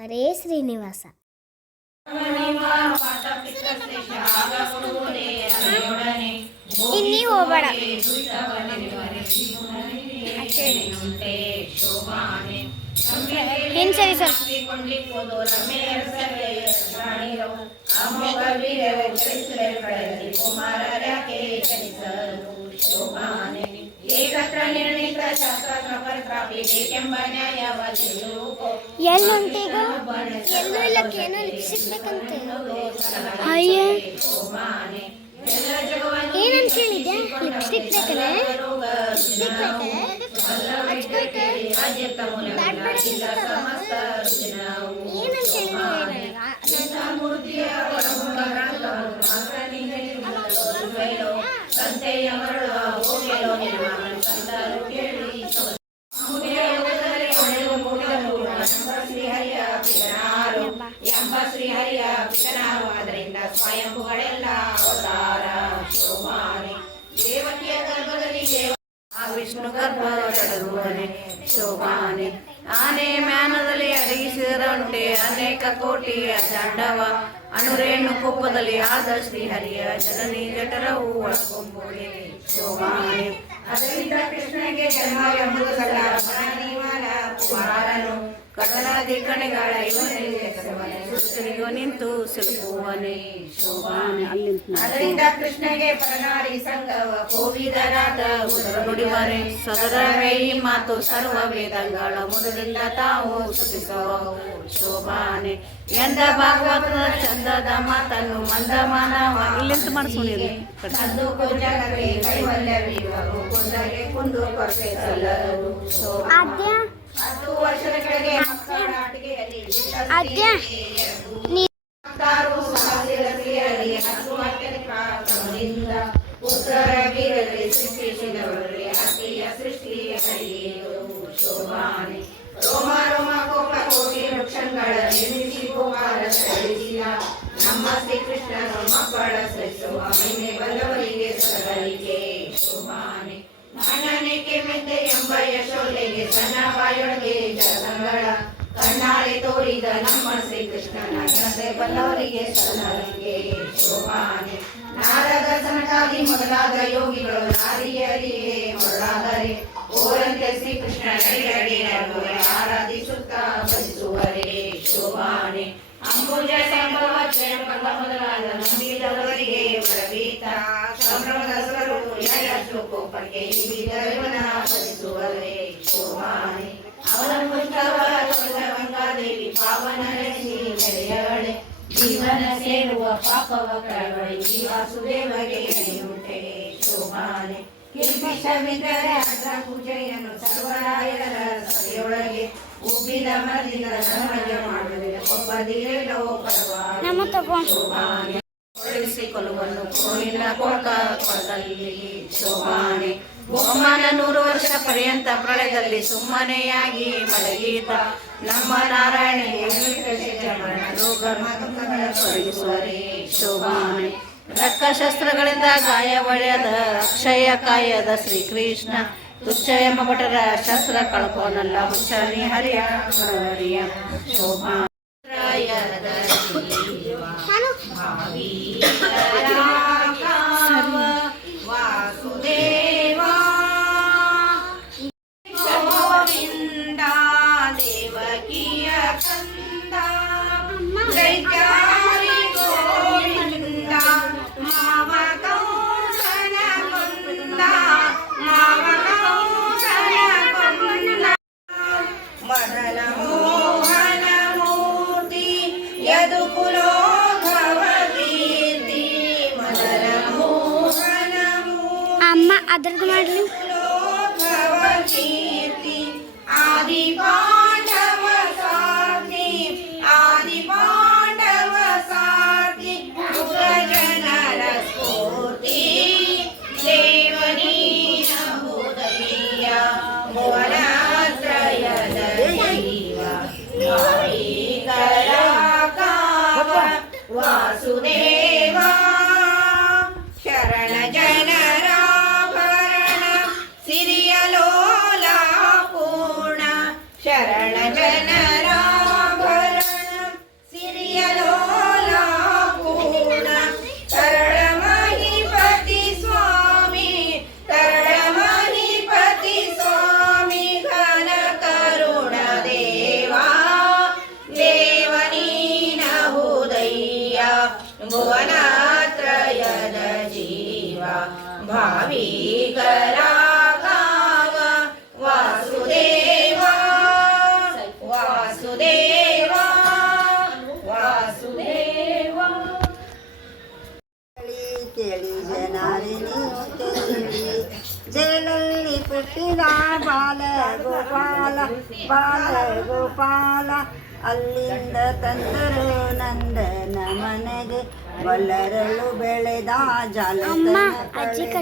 ಹರೇ ಶ್ರೀನಿವಾಸ. ಇನ್ನೀ ಹೋಗಬೇಡ. ಏನು ಸರಿ ಸರ್. ಎಲ್ಲುಂಟೀಗ ಎಲ್ಲೂ ಇಲ್ಲಕ್ಕೇನೋ ಸಿಗ್ಬೇಕಂತೆ. ಅಯ್ಯ ಏನಂತ ಹೇಳಿದ್ದೆ? ಲಿಪ್ಸ್ಟಿಕ್ ಬೇಕಲ್ಲ, ಏನಂತ ಶ್ರೀಹರಿಯ ಪಿತನಾರು, ಅದರಿಂದ ಸ್ವಯಂಭುಗಳೆಲ್ಲ ಅವತಾರ ಶೋಭಾನೆ. ದೇವಕಿಯ ಗರ್ಭದಲ್ಲಿ ವಿಷ್ಣು ಗರ್ಭದೊಡನೆ ಶೋಭಾನೆ. ಆನೆ ಮ್ಯಾನದಲ್ಲಿ ಅಡಗಿಸಿದರಂತೆ ಅನೇಕ ಕೋಟಿ ದಂಡವ. ಅಣುರೇಣು ಕೊಪ್ಪದಲ್ಲಿ ಆದ ಶ್ರೀಹರಿಯ ಜನನಿ ಜಠರವು ಒಳಗೊಂಬೋದೆ ಶೋಭಾನೆ. ಅದರಿಂದ ಕೃಷ್ಣನಿಗೆ ಜನ್ಮವೆಂಬುದಲ್ಲ ಕುಮಾರನು. ಕಡಲಾದಿ ಕಣೆಗಳ ಸುತ್ತಲಿಗೂ ನಿಂತು ಸಿಲುಕುವನೆ ಶೋಭಾನೆ. ಅದರಿಂದ ಕೃಷ್ಣಗೆ ಪರನಾರಿ ಸಂಗವ ಕೋವಿದರಾದ ನುಡಿವರೆ. ಸದರವೇ ಈ ಮಾತು ಸರ್ವ ವೇದಗಳ ಮೂಲದಿಂದ ತಾವು ಸ್ತುತಿಸುವ ಶೋಭಾನೆ. ಎಂದ ಭಾಗವತದ ಚಂದದ ಮಾತನ್ನು ಮಂದ ಮಾನವ ಇಲ್ಲಿಂತ ಮಾಡಿಸೋಣಿರಿ. ಅಂದು ಜಗವೇ ಕೈವಲ್ಯವೇ ಕುಂದು ಕೊರತೆ ಸಲ್ಲದು ಶೋಭಾನೆ. 10 ವರ್ಷದ ಕೆಳಗೆ ಮಕ್ಕಳ ಆಟಿಕೆಯಲ್ಲಿ ಉತ್ತರ ವೀರರಲ್ಲಿ ಸೃಷ್ಟಿಸಿದವರಲ್ಲಿ ಅತಿಯ ಸೃಷ್ಟಿ ಶೋಭಾನೆ. ರೋಮ ರೋಮ ಕೋಪ ಕೋಟಿ ವೃಕ್ಷಗಳ ನಿರ್ಮಿಸಿ ಗೋಪಾಲ ಸಲ್ಲಿಸಿದ ನಮ್ಮ ಶ್ರೀಕೃಷ್ಣನು ಮಕ್ಕಳ ಸೃಷ್ಟಿಸುವ ಮಹಿಮೆ ಬಲ್ಲವರಿಗೆ ಸದರಿಗೆ ಶೋಭಾನೆ. ನಾನನಿಕೆ ಮೆದ್ದೆ ಎಂಬ ಯಶೋಲೆಗೆ ಸಣ್ಣ ಬಾಯೊಳಗೆ ಜಗಂಗಳ ಕಣ್ಣಾಳೆ ತೋರಿದ ನಮ್ಮ ಶ್ರೀಕೃಷ್ಣನ ಘನತೆ ಬಲ್ಲವರಿಗೆ ಸದರಿಗೆ ಶೋಭಾನೆ. ನಾರದ ಸನಕಾದಿ ಮೊದಲಾದ ಯೋಗಿಗಳು ನಾರಿಯರಿಗೆ ಮೊದಲಾದರೆ ಓರಂತೆ ಶ್ರೀಕೃಷ್ಣ ಆರಾಧಿಸುತ್ತ ಭಜಿಸುವರೇ ಶೋಭಾನೆ. ಅಂಬುಜ ಸಂಭವ ಮೊದಲಾದ ನಂಬಿದವರಿಗೆ ಬರಬೀತ ಸಂಭ್ರಮದ ಸ್ವರೂಪ ಯಶಸ್ಸು ಕೋಪಕ್ಕೆ ಹಿಡಿದವನ ಭಜಿಸುವರೇ ಶೋಭಾನೆ. ಅವಲಂಬಿತವಾದೇವಿ ಪಾವನ ನೆರೆಯಳೆ ಜೀವನ ಸೇರುವ ಪಾಪವ ಕಳವಳಿ ವಾಸುದೇವಗೆ ಉಂಟೆ ಶೋಭಾನೆ. ಕಿಲ್ಬಿಷವಿದ್ದರೆ ಅದ್ರ ಪೂಜೆಯನ್ನು ಸರ್ವರಾಯರ ಸಭೆಯೊಳಗೆ ಉಬ್ಬಿದ ಮರದಿಂದ ನಮಜ ಮಾಡುವುದಿಲ್ಲ ಒಬ್ಬದಿರೇಲೋ ಪರವಾಗಿ ಶೋಭಾನೆ. ಕೊಲುವನ್ನು ಕೋಯಿನ ಕೊಳದಲ್ಲಿ ಶೋಭಾನೆ. ಬಹುಮಾನ 100 ವರ್ಷ ಪರ್ಯಂತ ಪ್ರಳಯದಲ್ಲಿ ಸುಮ್ಮನೆಯಾಗಿ ಮಲಗಿದ ನಮ್ಮ ನಾರಾಯಣಿಸುವರೇ ಶೋಭಾನೆ. ರಕ್ತಶಸ್ತ್ರಗಳಿಂದ ಗಾಯವಳೆಯದ ಅಕ್ಷಯ ಕಾಯದ ಶ್ರೀಕೃಷ್ಣ ತುಚ್ಛ ಎಂಬ ಭಟರ ಶಸ್ತ್ರ ಕಳಕೋನಲ್ಲ ಹುಚ್ಚನಿ ಹರಿಯ ಶೋಭಾನೆ. ವಾಸುದೇವ ಗೋವಿಂದ ದೇವಕಿಯ ಕಂದ ದೈತ್ಯಾರಿ ಗೋವಿಂದ ಮಾವ ಕೌಸನ ಕೊಂದ ಮಾವ ಕೌಸನ ಕೊಂದ ಮದನ ಮೋಹನ ಮೂರ್ತಿ ಯದುಕುಲೋ ಅದ್ರದ್ದು ಮಾಡಲಿ. ಆದಿ ಪಾಂಡವ ಸಾಧಿ ಆದಿ ಪಾಂಡವ ಸಾಧಿ ಜನರ ಸ್ಫೂರ್ತಿ ದೇವನಿ ನಭೂತಪ್ರಿಯ ಭುವನತ್ರಯದ ಜೀವ ಕಲಾಕಾರ ವಾಸುದೇವ ಶರಣ ಜನರ ಶರಣ ಜನರ ಭುವನತ್ರಯದ ಜೀವ ಭಾವಿಕರ ಕಾವ ವಾಸುದೇವ ವಾಸುದೇವ ವಾಸುದೇವ. ಕೇಳಿ ಜನಾರಿ ನೀವು ಕೇಳಿ ಜೇಲಲ್ಲಿ ಪುಟ್ಟಿದ ಬಾಲ ಗೋಪಾಲ ಬಾಲ ಗೋಪಾಲ ಅಲ್ಲಿಂದ ತಂದರು ನಂದನ ಮನೆಗೆ ಬಲ್ಲರಳು ಬೆಳೆದ ಜಾಲತನ ಕಳೆದ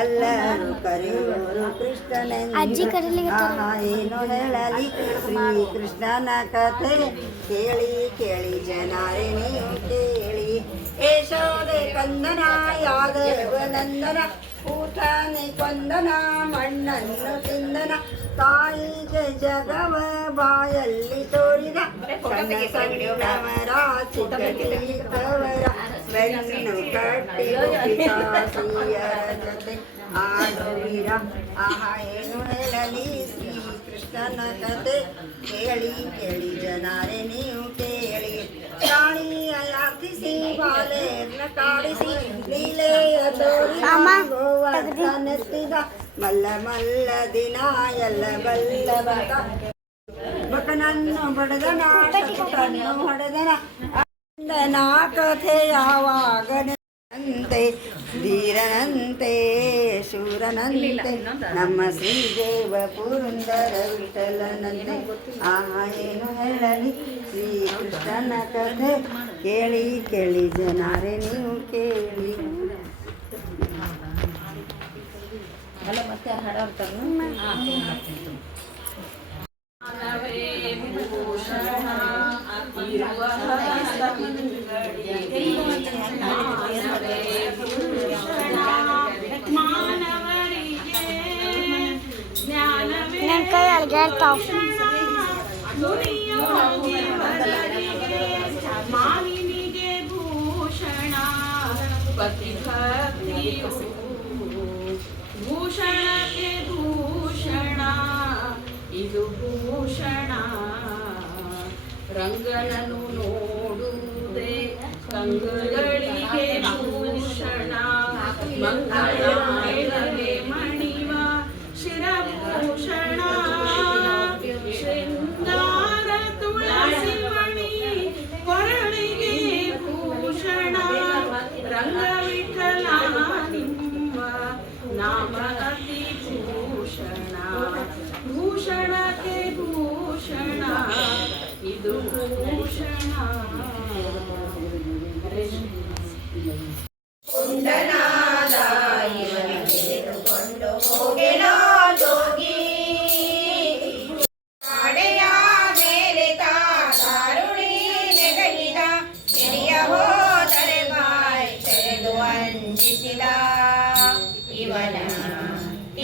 ಎಲ್ಲರೂ ಕರೆಯುವರು ಕೃಷ್ಣನೆಂದು. ಆಹಾ ಏನು ಹೇಳಲಿ ಶ್ರೀ ಕೃಷ್ಣನ ಕಥೆ ಕೇಳಿ ಕೇಳಿ ಜನಾರಿ ನೀವು ಕೇಳಿ. ಯಶೋದೆ ಕಂದನ ಯಾದವ ನಂದನ ಊಟನೆ ಕೊಂದನ ಮಣ್ಣನ್ನು ತಿಂದನ ತಾಯಿಗೆ ಜಗವ ಬಾಯಲ್ಲಿ ತೋರಿದ ಸಣ್ಣ ಸಣ್ಣವರ ಚಿಕ್ಕವರ ಬೆನ್ನು ಕಟ್ಟಿ ಪಿತಾಸಿಯರ ಜೊತೆ ಆಡುವಿರ. ಆಹಾ ಏನು ಹೇಳಲಿ ಶ್ರೀ ಕೃಷ್ಣನ ಕತೆ ಕೇಳಿ ಕೇಳಿ ಜನಾರೆ ನೀವು ಕೇಳಿ. ಪ್ರಾಣಿಯ ಯಾತಿಸಿ ಬಾಲೆಯನ್ನ ಕಾಡಿಸಿ ಲೀಲೆಯ ತೋರಿ ಗೋವರ್ಧನೆತ್ತಿದ ಮಲ್ಲ ಮಲ್ಲ ದಿನ ಎಲ್ಲ ಬಲ್ಲ ಬಕ ಬಕನನ್ನು ಬಡದನ ಶಕ್ತನ್ನು ಹೊಡೆದನ ನಾ ಕಥೆ ಯಾವಾಗನಂತೆ ಧೀರನಂತೆ ಶೂರನಂತೆ ನಮ್ಮ ಶ್ರೀದೇವ ಪುರಂದರ ವಿಠಲನಂತೆ. ಆಹಾ ಏನು ಹೇಳಲಿ ಶ್ರೀ ಕೃಷ್ಣನ ಕಥೆ ಕೇಳಿ ಕೇಳಿ ಜನಾರೆ ನೀವು ಕೇಳಿ. ಅಲ್ಲ ಮತ್ತೆ ಹಾಡಾಡ್ತಾರ ನನ್ನ ಕೈ ಅಲ್ಗಾಡ್ತಾವ. ಮಾನಿನಿಗೆ ಭೂಷಣ ಪತಿ ಭಕ್ತಿಯು ಭೂಷಣಕ್ಕೆ ಭೂಷಣ ಇದು ಭೂಷಣ. ರಂಗನನ್ನು ನೋಡುವುದೇ ಕಂಗಳಿಗೆ ಭೂಷಣ. ಮಂಗಳಗೆ ಮಣಿವ ಶಿರಭೂಷಣ. ಶೃಂಗಾರ ತುಳಸಿ ಮಣಿ ಕೊರಳಿಗೆ ಭೂಷಣ. ರಂಗ ವಿಠಲ ನಿಮ್ಮ ನಾಮ ಅತಿ ಭೂಷಣ. ಭೂಷಣಕ್ಕೆ ಭೂಷಣ ಇದು ಭೂಷಣ. ಕುಂಡನಾದ ಇವನ ಹಿಡಿದುಕೊಂಡು ಹೋಗೆನೋ ಜೋಗಿ. ಕಾಡೆಯ ಮೇಲೆ ತಾರುಣಿ ನೆಗಲಿದ ಹಿರಿಯ ಹೋದರೆ ಬಾಯ್ ತೆರೆದು ವಂಚಿಸಿದ.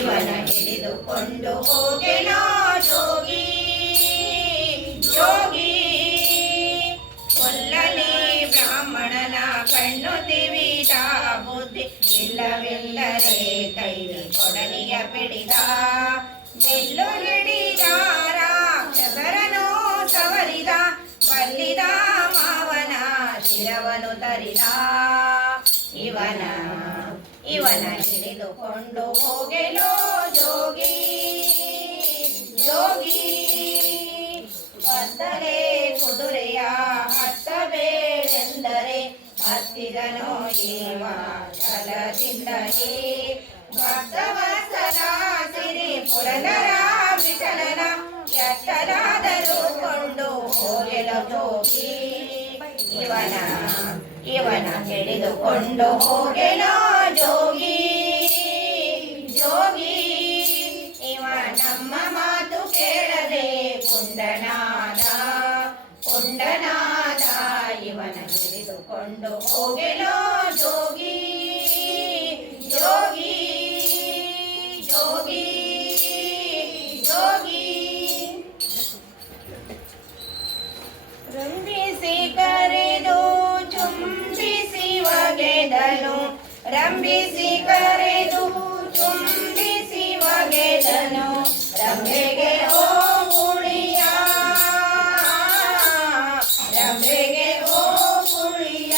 ಇವನ ಹಿಡಿದುಕೊಂಡು ಹೋಗೆನೋ ಜೋಗಿ ಜೋಗಿ. ಕೊಲ್ಲಲಿ ಬ್ರಾಹ್ಮಣನ ಕಣ್ಣು ತಿವಿದ ಬುದ್ಧಿ ಇಲ್ಲವೆಲ್ಲರೇ ಕೈಲಿ ಕೊಡಲಿಯ ಪಿಡಿದ. ಬಿಲ್ಲು ಹಿಡಿದ ರಾಕ್ಷಸರನು ಸವರಿದ ಬಲ್ಲಿದ ಮಾವನ ಶಿರವನು ತರಿದ. ಇವನ ಹಿಡಿದುಕೊಂಡು ಹೋಗೆಲೋ ಜೋಗಿ ಜೋಗಿ. ಬತ್ತಲೆ ಕುದುರೆಯ ಹತ್ತಬೇಕೆಂದರೆ ಹತ್ತಿದನೋ ಇವ ಛಲದಿಂದಲೇ. ಭಕ್ತವತ್ಸಲ ಸಿರಿ ಪುರಂದರ ವಿಠಲನ ಎತ್ತಲಾದರೂ ಕೊಂಡು ಹೋಗೆಲೋ ಜೋಗಿ. ಇವನ ಹಿಡಿದುಕೊಂಡು ಹೋಗೆಲೋ ಜೋಗಿ ಜೋಗಿ. ಇವ ನಮ್ಮ ಮಾತು ಕೇಳದೆ ಕುಂಡನಾದ ಇವನ ಹಿಡಿದುಕೊಂಡು ಹೋಗೆಲೋ ಜೋಗಿ ಜೋಗಿ ಜೋಗಿ ಜೋಗಿ. ರಂಭಿಸಿ ಕರೆದು ಚುಂಬಿಸಿ ಒಗೆದನು. ರಂಭಿಸಿ ಕರೆದು ಚುಂಬಿಸಿ ಒಗೆದನು. ರಂಭೆಗೆ ಓ ಕುಳಿಯ ರಂಭೆಗೆ ಓ ಕುಳಿಯ.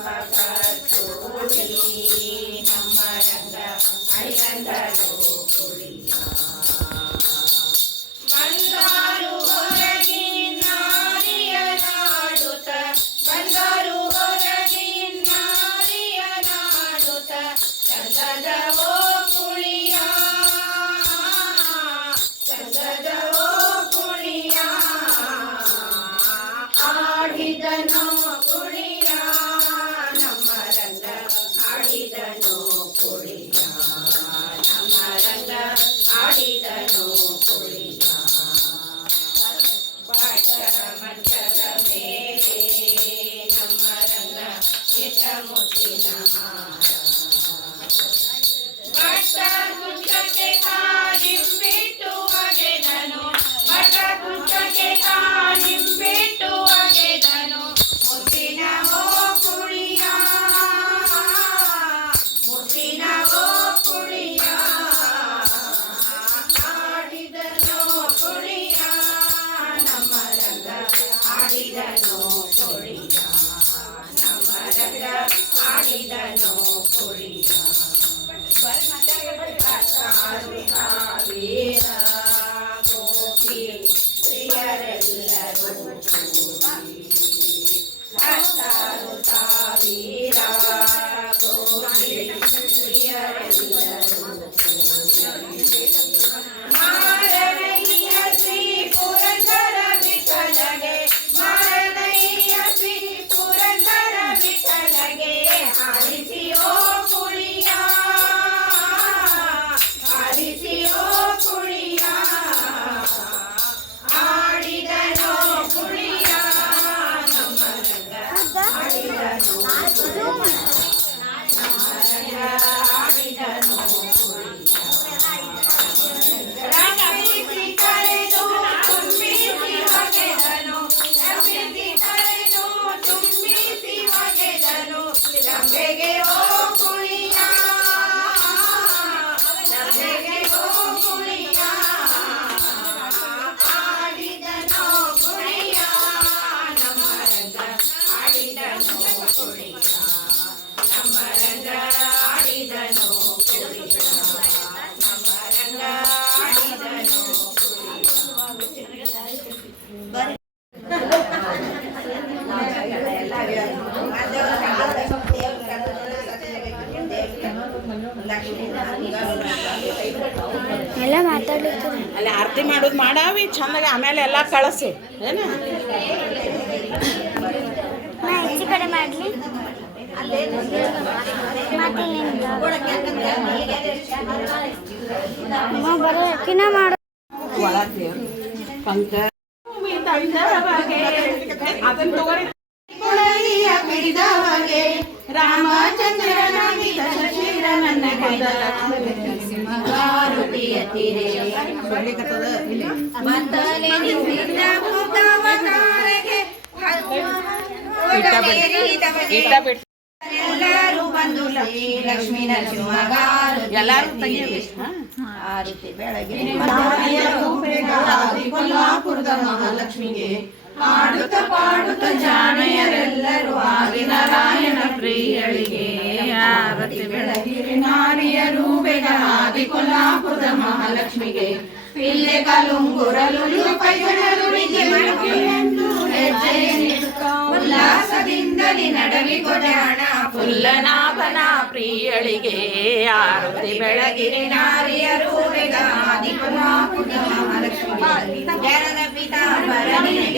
ಕಸ್ತೂರಿ ನಮ್ಮ ರಂಗ ಅಳಿಗಂಧರು ಕುಳಿಯ ಬಂಗಾರು ಹೊರಗಿನ್ನಾರಿಯ ನಾಡುತ್ತ ಬಂಗಾರು ಹೊರಗಿನ್ನಾರಿಯ ನಾಡುತ್ತ ಚಂದದವೋ ಕುಳಿಯ ಚಂದದವೋ ಕುಳಿಯ ಆಡಿದನೋ ಕುಳಿಯ ನಮ್ಮ ರಂಗ ಆಡಿದನೋ ಕುಳಿಯ ನಮ್ಮ ರಂಗ ಆಡಿದನೋ ಕುಳಿಯ ಪಾಠರ ಮಂಚದ ಮೇಲೆ ನಮ್ಮ ರಂಗ ಚಿಟ್ಟ ಮುತ್ತಿನ ಹಾರ ಭಟ್ಟ ಕುಂಚಕ್ಕೆ ಕಾಡಿಂಬಿಟ್ಟು ಒಗೆದನು ಭಟ್ಟ ಕುಂಚಕ್ಕೆ ಕಾಡಿಂಬಿಟ್ಟು ಒಗೆದನು ಮುತ್ತಿನ ಓ ಕುಳಿಯ ಮುತ್ತಿನ ಓ ಕುಳಿಯ ಆಡಿದನೋ ಕುಳಿಯ ನಮ್ಮ ರಂಗ ಆಡಿದನೋ ಕುಳಿಯ ನಮ್ಮ ರಂಗ ಆಡಿದನೋ ಕುಳಿಯ ಸಾವಿರ ಗೋಪಿ ಪ್ರಿಯರೆಲ್ಲರೂ ಹತ್ತಾರು ಸಾವಿರ ಗೋಪಿ ಪ್ರಿಯರೆಲ್ಲರೂ ಮಾರನಯ್ಯ ಶ್ರೀ ಪುರಂದರ ವಿಠಲಗೆ ಮಾರನಯ್ಯ ಶ್ರೀ ಪುರಂದರ ವಿಠಲಗೆ ಹಾರಿಸಿ ಓ ಕುಳಿಯ ಹಾರಿಸಿ ಓ ಕುಳಿಯ ಆಡಿದನೋ ಕುಳಿಯ ನಮ್ಮ ರಂಗ ಆಡಿದನೋ ಆಡಿದನೋ ರಂಗಿಸಿ ಕರೆದು ತುಂಬಿಸಿ ಒಗೆದನು ರಂಗಿಸಿ ಕರೆದು ತುಂಬಿಸಿ ಒಗೆದನು ರಂಬೆಗೆ ಓ ಕುಳಿಯ ರಂಬೆಗೆ ಓ ಕುಳಿಯ ಆಡಿದನೋ ಕುಳಿಯ ನಮ್ಮ ರಂಗ ಆಡಿದನೋ ಕುಳಿಯ ನಮ್ಮ ರಂಗ ಆಡಿದನೋ ಕುಳಿಯ ನಮ್ಮ ರಂಗ ಆಡಿದನೋ ಎಲ್ಲ ಮಾತಾಡ್ಲಿಕ್ಕೆ ಅಲ್ಲಿ ಆರತಿ ಮಾಡೋದು ಮಾಡಾವಿ ಚಂದಾಗಿ ಆಮೇಲೆ ಎಲ್ಲ ಕಳಿಸು ಏನು ನಾ ಹೆಚ್ಚು ಕಡೆ ಮಾಡಲಿ ಬರೋ ಯಾಕಿನ ಮಾಡು ಅದನ್ನ ತಗೋರಿ ಕುಳಲಿಯ ಪಿಡಿದವಗೆ ರಾಮಚಂದ್ರನ ಮಿತ ಶಶಿರ ನನ್ನ ಮಾರುತಿಯ ತೀರೆ ಮತ್ತಲೆ ನಿನ್ನ ಭೂತಾವತಾರಗೆ ಎಲ್ಲರೂ ಬಂದು ಲಕ್ಷ್ಮೀ ನರಸಿಂಹಗಾರು ಎಲ್ಲಾರು ತೆಗೀರಿ ಆರುತಿ ಬೆಳಗ್ಗೆ ಕೊಲ್ಲಾಪುರದ ಮಹಾಲಕ್ಷ್ಮಿಗೆ ಆಡುತ್ತ ಪಾಡುತ್ತ ಜಾಣೆಯರೆಲ್ಲರೂ ಆದಿ ನಾರಾಯಣ ಪ್ರಿಯಳಿಗೆ ಆರತಿ ಬೆಳಗಿರಿ ನಾರಿಯರು ಬೇಗ ಆದಿ ಕೊಲ್ಲಾಪುರದ ಮಹಾಲಕ್ಷ್ಮಿಗೆ ಇಲ್ಲೇ ಕಲುಂಗುರಲು ಪೈಜನರು ಉಲ್ಲಾಸದಿಂದಲಿ ನಡವಿ ಕೊಡಾಣ ಫುಲ್ಲನಾಭನ ಪ್ರಿಯಳಿಗೆ ಆರತಿ ಬೆಳಗಿರಿ ನಾರಿಯರು ಬೇಗ ಆದಿ ಕೊಲ್ಲಾಪುರದ ಮಹಾಲಕ್ಷ್ಮಿಗೆ ಜ್ಞಾನದ ಪೀತಾಂಬರನಿಗೆ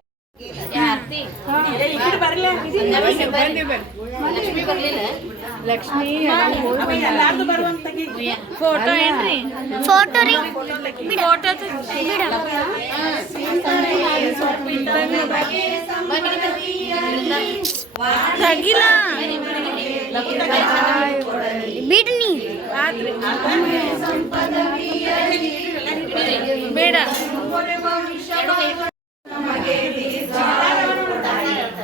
ಎಲ್ಲಾರ್ದು ಬರುವಂತ ಫೋಟೋ ಏನ್ರಿ ಫೋಟೋ ರೀ ಫೋಟೋ ತಗಿಲ ಬಿಡ್ನಿ ಬೇಡ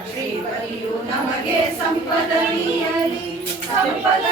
ಶ್ರೀಪತಿಯು ನಮಗೆ ಸಂಪದವಿಯಲಿ ಸಂಪದ